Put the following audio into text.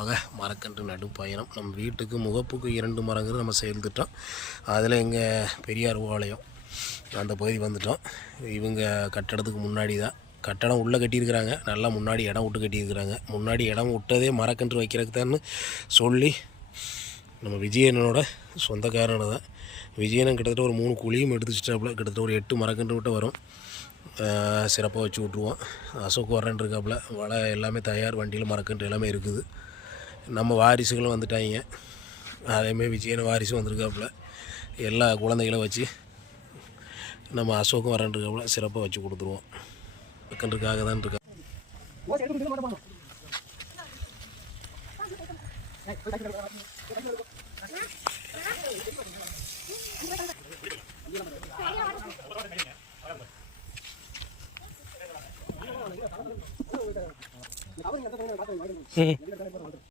ஆக மரக்கன்று நடுப்பயணம் நம்ம வீட்டுக்கு முகப்புக்கு இரண்டு மரங்கிறது நம்ம சேர்ந்துட்டோம். அதில் எங்கள் பெரியார் ஆலயம் அந்த பகுதி வந்துட்டோம். இவங்க கட்டடத்துக்கு முன்னாடி தான். கட்டடம் உள்ளே கட்டியிருக்கிறாங்க. நல்லா முன்னாடி இடம் விட்டு கட்டியிருக்கிறாங்க. முன்னாடி இடம் விட்டதே மரக்கன்று வைக்கிறதுக்கு தான் சொல்லி நம்ம விஜயனோட சொந்தக்காரனை தான். விஜயனன் கிட்டத்தட்ட ஒரு மூணு குழியும் எடுத்து வச்சிட்டாப்புல கிட்டத்தட்ட ஒரு எட்டு மரக்கன்று விட்டு வரும். சிறப்பாக வச்சு விட்ருவோம் அசோக் வரேன் இருக்காப்புல. வலை எல்லாமே தயார் வண்டியில் மரக்கன்று எல்லாமே இருக்குது. நம்ம வாரிசுகளும் வந்துட்டாங்க. அதேமாதிரி விஜயன் வாரிசும் வந்திருக்காப்புல. எல்லா குழந்தைகளும் வச்சு நம்ம அசோக்கும் வரேன் இருக்காப்புல சிறப்பாக வச்சு கொடுத்துருவோம். மரக்கன்றுக்காக தான் இருக்கா